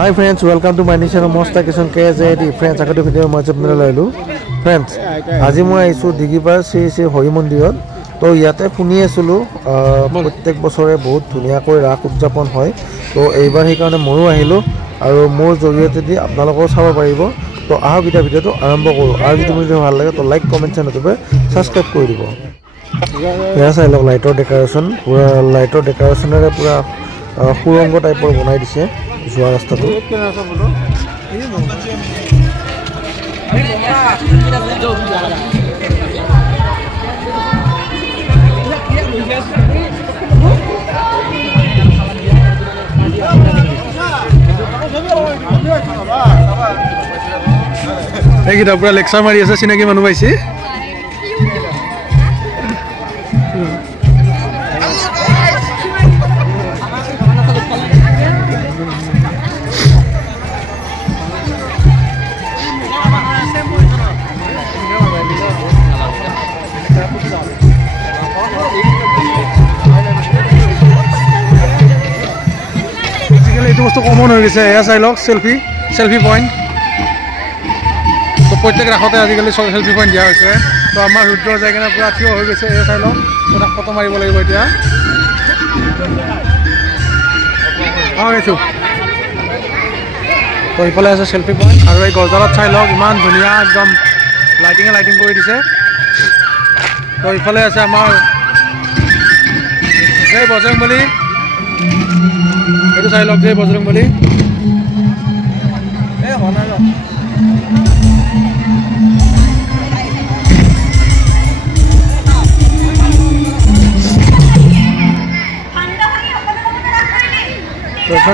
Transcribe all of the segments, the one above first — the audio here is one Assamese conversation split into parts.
Hi friends, welcome to my channel Most Vacation KZD. Friends, আগতে ভিডিও মই আপোনালৈ লাইলো। Friends, আজি মই আইছো দিগিপাৰ শ্ৰী শ্ৰী হৰি মন্দিৰত। তো ইয়াতে শুনি আছিলো প্ৰত্যেক বছৰে বহুত ধুনীয়াকৈ ৰাস উদযাপন হয়। তো এইবাৰ সেই কাৰণে ময়ো আহিলো আৰু মোৰ জৰিয়তে দি আপোনালোকক চাব পাৰিব। তো আহক এটা ভিডিওটো আৰম্ভ কৰো। আৰু যদি ভিডিও ভাল লাগে তো লাইক কমেন্ট চেনেলটো সাবস্ক্ৰাইব কৰি দিব। এয়া চাই লওক লাইটৰ ডেকোৰেশন, পুৰা লাইটৰ ডেকোৰেশনেৰে পুৰা সুৰংগ টাইপৰ বনাই দিছে যোৱা ৰাস্তাটো। এইকেইটা পুৰা লেকচাৰ মাৰি আছে, চিনাকি মানুহ পাইছে। এইটো বস্তু কমন হৈ গৈছে। এয়া চাই লওক চেলফি পইণ্ট। তো প্ৰত্যেক ৰাসতে আজিকালি চেলফি পইণ্ট দিয়া হৈছে। তো আমাৰ ৰুদ্ৰ যাই কিনে পুৰা থিয় হৈ গৈছে। এয়া চাই লওক, তাক ফটো মাৰিব লাগিব এতিয়া। গৈছোঁ তো ইফালে আছে চেলফি পইণ্ট। আৰু এই গছডালত চাই লওক, ইমান ধুনীয়া একদম লাইটিং কৰি দিছে। তো ইফালে আছে আমাৰ জয় বজৰংবলী। এইটো চাই লওক, জয় বজৰংবলী।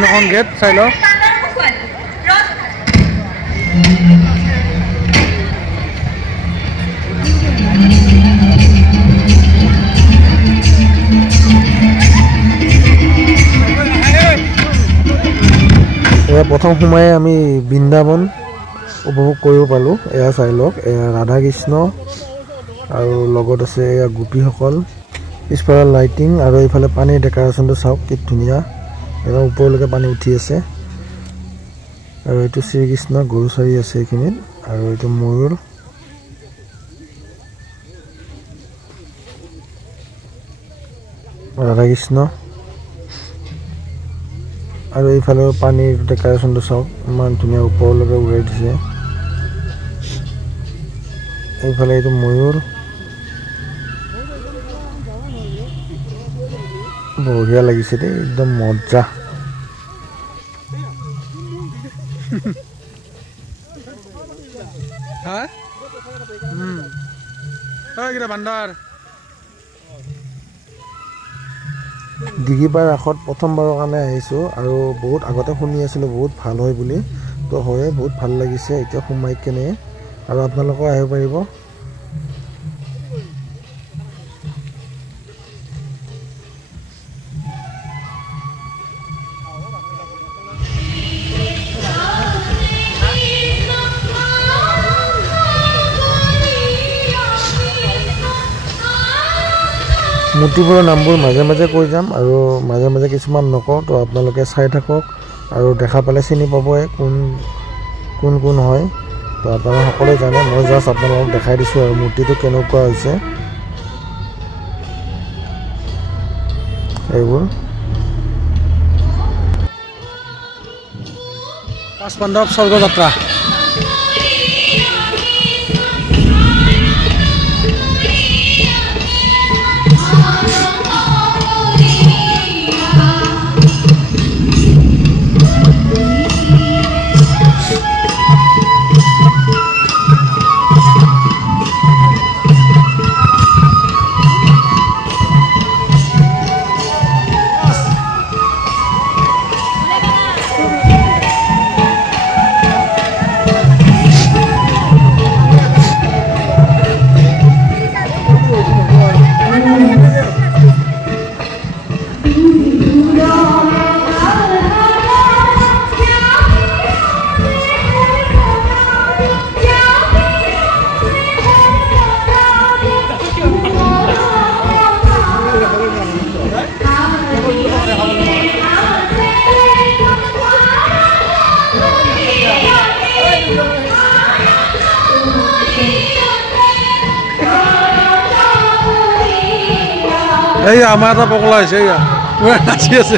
এখন গেট চাই লওক। প্ৰথম সোমাই আমি বৃন্দাবন উপভোগ কৰিব পালোঁ। এয়া চাই লওক, এয়া ৰাধা কৃষ্ণ আৰু লগত আছে এয়া গোপীসকল। পিছফালে লাইটিং আৰু এইফালে পানীৰ ডেকোৰেশ্যনটো চাওক, কি ধুনীয়া। একদম ওপৰলৈকে পানী উঠি আছে। আৰু এইটো শ্ৰীকৃষ্ণ গৰু চাৰি আছে এইখিনিত। আৰু এইটো ময়ূৰ। ৰাধা কৃষ্ণ আৰু এইফালে পানীৰ ডেকোৰেশ্যনটো চাওক, ইমান ধুনীয়া ওপৰলৈকে উৰাই দিছে। এইফালে এইটো ময়ূৰ, বঢ়িয়া লাগিছে দেই, একদম মজা। দিগিপাৰ ৰাসত প্ৰথমবাৰৰ কাৰণে আহিছোঁ আৰু বহুত আগতে শুনি আছিলোঁ বহুত ভাল হয় বুলি। তো হয়ে, বহুত ভাল লাগিছে এতিয়া সোমাই কেনে। আৰু আপোনালোকেও আহিব পাৰিব। মূৰ্তিবোৰৰ নামবোৰ মাজে মাজে কৈ যাম আৰু মাজে মাজে কিছুমান নকওঁ। তো আপোনালোকে চাই থাকক আৰু দেখা পালে চিনি পাবই কোন হয়। তো আপোনালোকে সকলোৱে জানে, মই জাষ্ট আপোনালোকক দেখাই দিছোঁ আৰু মূৰ্তিটো কেনেকুৱা হৈছে। এইবোৰ পাঁচ পাণ্ডৱ স্বৰ্গযাত্ৰা। এই আমাৰ এটা পগলা হৈছে এয়া নাচি আছে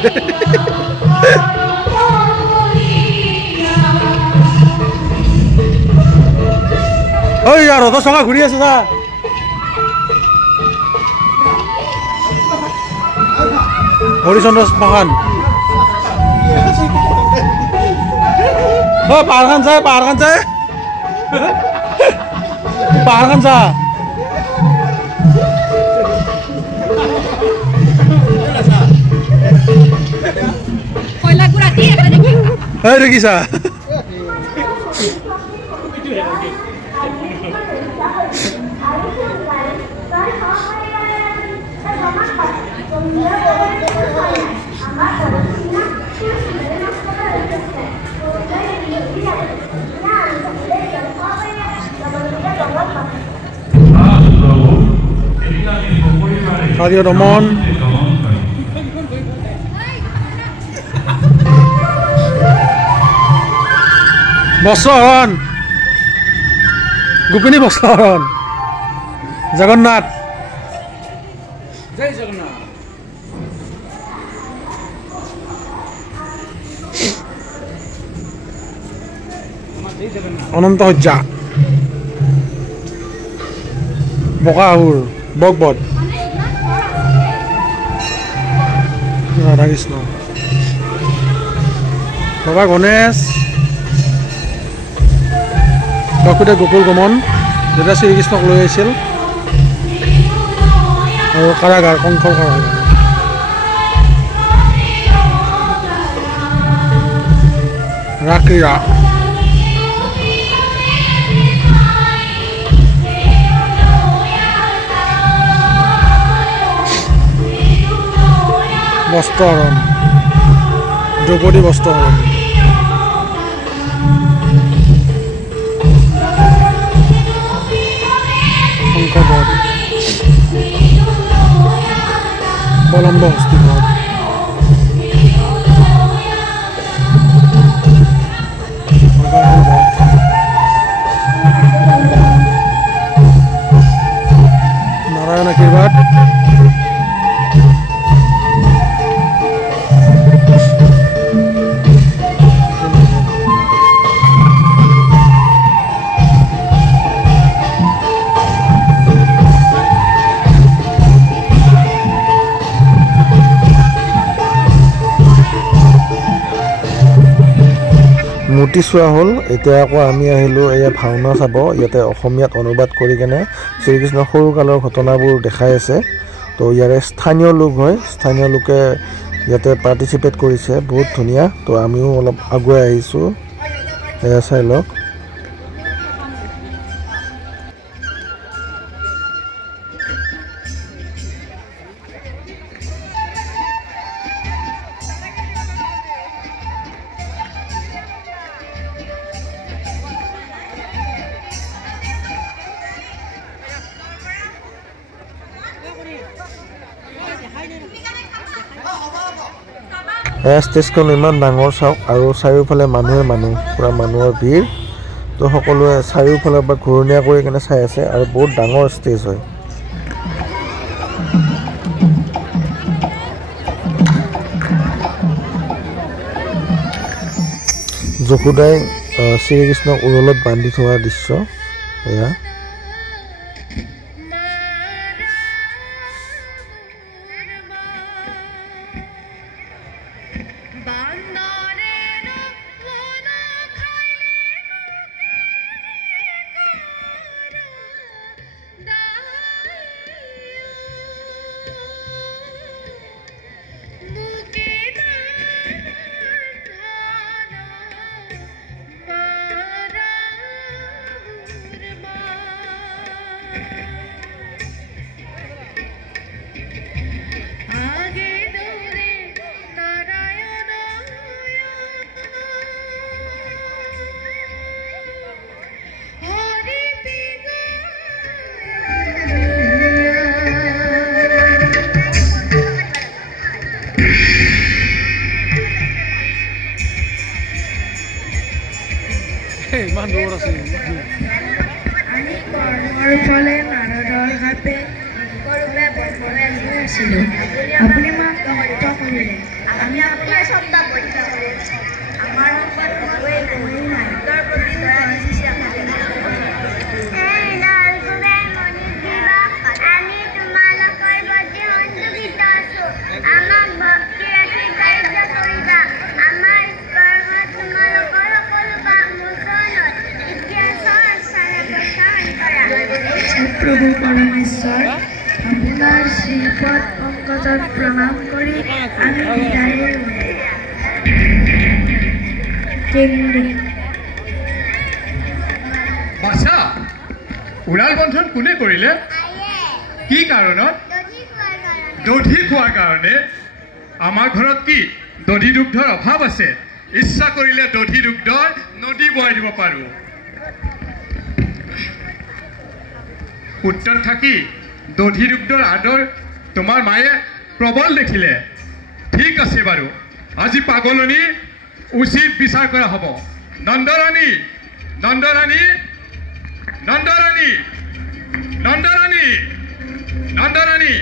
ঐ ইয়াৰ ৰথৰ চকা ঘূৰি আছে চা হৰিচন্দ্ৰ শ্মশান পাহাৰখন চাই পাহাৰখন চা দেখিছা Radio Domon বস্ত্ৰহৰণ গোপিনী বস্ত্ৰহৰণ জগন্নাথ জয় জগন্নাথ অনন্ত সজ্জা বকাহুৰ বকবত ৰাধা কৃষ্ণ বাবা গণেশ বাসুদেৱ গোকুল গমন যেতিয়া শ্ৰীকৃষ্ণক লৈ আহিছিল আৰু কাৰাগাৰ কংসৰ কাৰাগাৰ ৰাক্ৰীড়া বস্ত্ৰহৰণ দ্ৰৌপদী বস্ত্ৰহৰণ শংকৰবধ বলম্ব হস্তিবধ নাৰায়ণ আশীৰ্বাদ মূৰ্তি চোৱা হ'ল এতিয়া আকৌ আমি আহিলোঁ এয়া ভাওনা চাব ইয়াতে অসমীয়াত অনুবাদ কৰি কেনে শ্ৰীকৃষ্ণৰ সৰুকালৰ ঘটনাবোৰ দেখাই আছে তো ইয়াৰে স্থানীয় লোক হয় স্থানীয় লোকে ইয়াতে পাৰ্টিচিপেট কৰিছে বহুত ধুনীয়া তো আমিও অলপ আগুৱাই আহিছোঁ এয়া চাই লওক এয়া ষ্টেজখন ইমান ডাঙৰ চাওক আৰু চাৰিওফালে মানুহ পুৰা মানুহৰ ভিৰ তো সকলোৱে চাৰিওফালৰ পৰা ঘূৰণীয়া কৰি কেনে চাই আছে আৰু বহুত ডাঙৰ ষ্টেজ হয় যশোদাই শ্ৰীকৃষ্ণক উৰলত বান্ধি থোৱা দৃশ্য এয়া ইমান দূৰ আছে আমি কৰ্মৰ ফলে নাৰদৰ ঘাটে গৰুৱে বছৰে আছিলোঁ আপুনি আমাক মুক্ত কৰিলে আমি আপোনাৰ শব্দ পৰীক্ষা কৰোঁ আমাৰ ওপৰত একোৱেই নাই তাৰ প্ৰতি দয়া দিছে প্ৰভু পৰমেশ্বৰ আপোনাৰ শ্ৰীপদ পংকজত প্ৰণাম কৰি আমি বিদায় বাছা উৰাল বন্ধন কোনে কৰিলে কি কাৰণত দধি খোৱাৰ কাৰণে আমাৰ ঘৰত কি দধি দুগ্ধৰ অভাৱ আছে ইচ্ছা কৰিলে দধি দুগ্ধৰ নদী বহাই দিব পাৰোঁ পুত্ৰত থাকি দধি দুগ্ধৰ আদৰ তোমাৰ মায়ে প্ৰবল দেখিলে ঠিক আছে বাৰু আজি পাগলনি উচিত বিচাৰ কৰা হ'ব নন্দৰাণী নন্দৰাণী নন্দৰাণী নন্দৰাণী নন্দৰাণী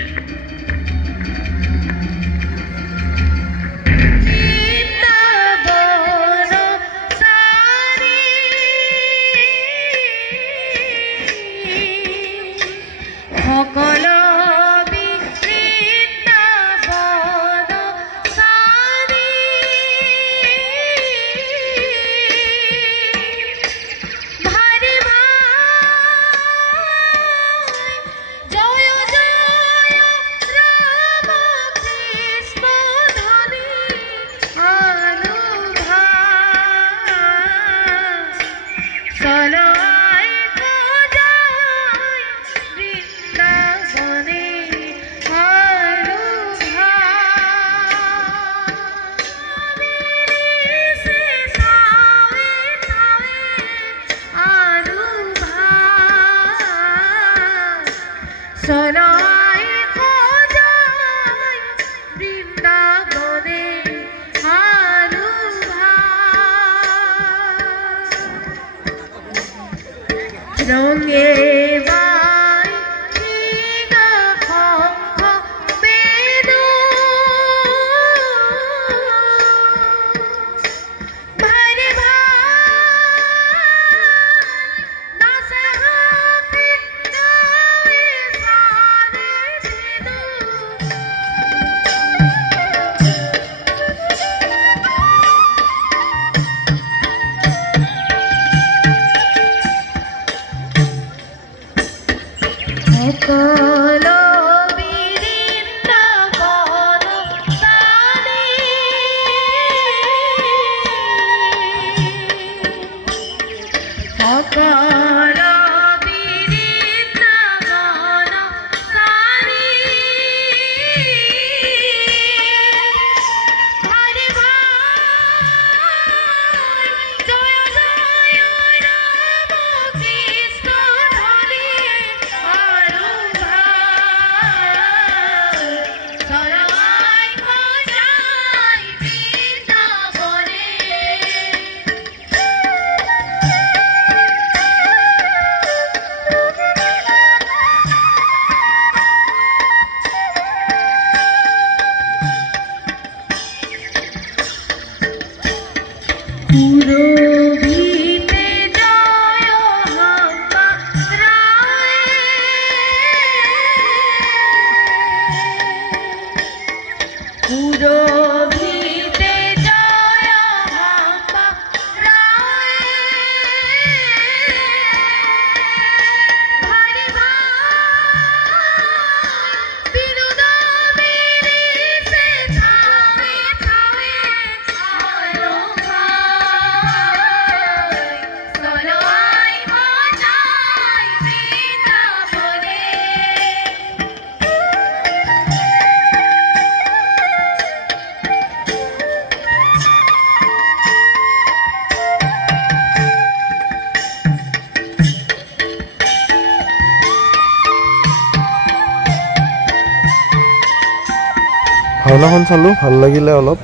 ভাওনাখন চালোঁ ভাল লাগিলে অলপ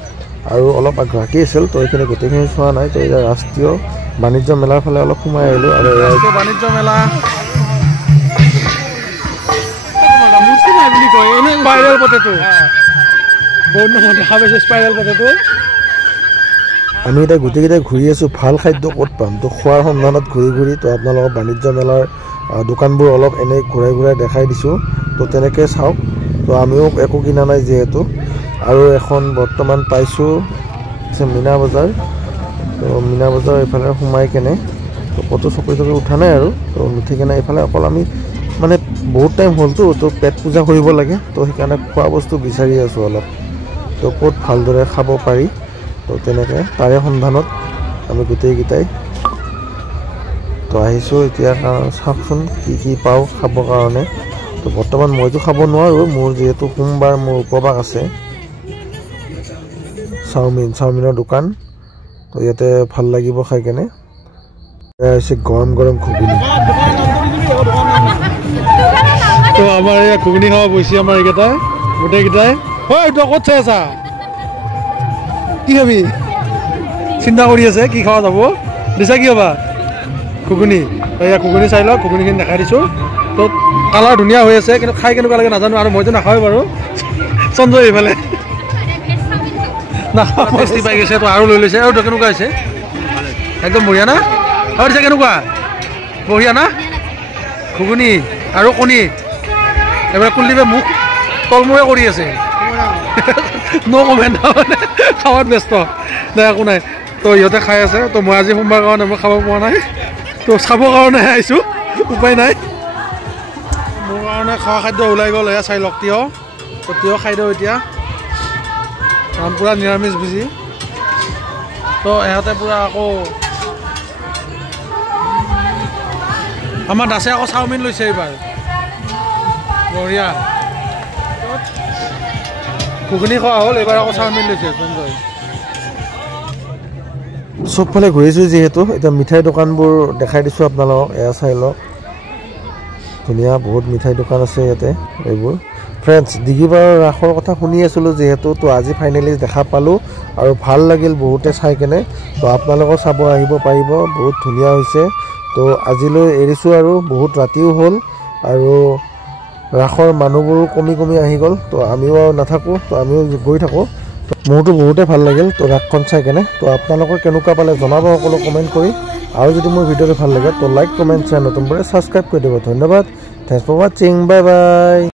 আৰু অলপ আগ্ৰাহী আছিল তো এইখিনি গোটেইখিনি চোৱা নাই তো এতিয়া ৰাষ্ট্ৰীয় বাণিজ্য মেলাৰ ফালে অলপ সোমাই আহিলোঁ আৰু ৰাষ্ট্ৰীয় বাণিজ্য মেলা স্পাইৰেল পটেটো বহুত নাম দেখা পাইছে স্পাইৰেল পটেটো আমি এতিয়া গোটেইকেইটাই ঘূৰি আছোঁ ভাল খাদ্য ক'ত পাম তো খোৱাৰ সন্ধানত ঘূৰি ঘূৰি তো আপোনালোকৰ বাণিজ্য মেলাৰ দোকানবোৰ অলপ এনেই ঘূৰাই ঘূৰাই দেখাই দিছোঁ তো তেনেকৈ চাওক তো আমিও একো কিনা নাই যিহেতু আৰু এখন বৰ্তমান পাইছোঁ মীনা বজাৰ তো মীনা বজাৰ এইফালে সোমাই কেনে তো ক'তো চকৰি চকৰি উঠা নাই আৰু তো নুঠি কেনে এইফালে অকল আমি মানে বহুত টাইম হ'লতো তো পেট পূজা কৰিব লাগে তো সেইকাৰণে খোৱা বস্তু বিচাৰি আছোঁ অলপ তো ক'ত ভালদৰে খাব পাৰি তো তেনেকৈ তাৰে সন্ধানত আমি গোটেইকেইটাই তো আহিছোঁ এতিয়া চাওকচোন কি পাওঁ খাবৰ কাৰণে তো বৰ্তমান মইতো খাব নোৱাৰোঁ মোৰ যিহেতু সোমবাৰ মোৰ উপবাস আছে চাওমিনৰ দোকান তো ইয়াতে ভাল লাগিব খাই কেনে হৈছে গৰম গৰম ঘুগুনি তো আমাৰ এই ঘুগুনি খাব বহিছে আমাৰ এইকেইটাই গোটেইকেইটাই হয় তই ক'ত চাই আছা কি খাবি চিন্তা কৰি আছে কি খাৱা যাব দিছা কি হ'বা ঘুগুনি এয়া ঘুগুনি চাই লওক ঘুগুনিখিনি দেখাই দিছোঁ তো কালাৰ ধুনীয়া হৈ আছে কিন্তু খাই কেনেকুৱা লাগে নাজানো আৰু মইতো নাখাওঁৱেই বাৰু সঞ্জয় এইফালে নাখাওঁ টেষ্টি পাই গৈছে তো আৰু লৈ লৈছে আৰু কেনেকুৱা হৈছে একদম বঢ়িয়া না আৰু দিছে কেনেকুৱা বঢ়িয়া না ঘুগুনি আৰু কণী এবাৰ কুলদীপে মুখ তলমূৰে কৰি আছে ন কমেণ্ট মানে খাৱাত ব্যস্ত নাই একো নাই তো ইহঁতে খাই আছে তো মই আজি সোমবাৰ কাৰণে মই খাব পোৱা নাই তো চাবৰ কাৰণে আহিছোঁ উপায় নাই মোৰ কাৰণে খোৱা খাদ্য ওলাই গ'ল এয়া চাই লওক তিয়হ তো তিয়হ খাই দিওঁ এতিয়া কাৰণ পূৰা নিৰামিষ ভুজি তো ইহঁতে পূৰা আকৌ আমাৰ দাসে আকৌ চাওমিন লৈছে এইবাৰ বঢ়িয়া ঘুগুনি খোৱা হ'ল এইবাৰ আকৌ চাওমিন লৈছে সঞ্জয় চবফালে ঘূৰিছোঁ যিহেতু এতিয়া মিঠাই দোকানবোৰ দেখাই দিছোঁ আপোনালোকক এয়া চাই লওক ধুনীয়া বহুত মিঠাই দোকান আছে ইয়াতে এইবোৰ ফ্ৰেণ্ডছ ডিগিবাৰৰ ৰাসৰ কথা শুনি আছিলোঁ যিহেতু তো আজি ফাইনেলি দেখা পালোঁ আৰু ভাল লাগিল বহুতে চাই কেনে তো আপোনালোকেও চাব আহিব পাৰিব বহুত ধুনীয়া হৈছে তো আজিলৈ এৰিছোঁ আৰু বহুত ৰাতিও হ'ল আৰু ৰাসৰ মানুহবোৰো কমি আহি গ'ল তো আমিও আৰু নাথাকোঁ তো আমিও গৈ থাকোঁ মোৰতো বহুতে ভাল লাগিল তো ৰাসখন চাই কেনে তো আপোনালোকৰ কেনেকুৱা পালে জনাব সকলো কমেণ্ট কৰি আৰু যদি মোৰ ভিডিঅ'টো ভাল লাগে তো লাইক কমেণ্ট শ্বেয়াৰ নতুনবোৰে ছাবস্ক্ৰাইব কৰি দিব ধন্যবাদ থেংকছ ফৰ ৱাচিং বাই বাই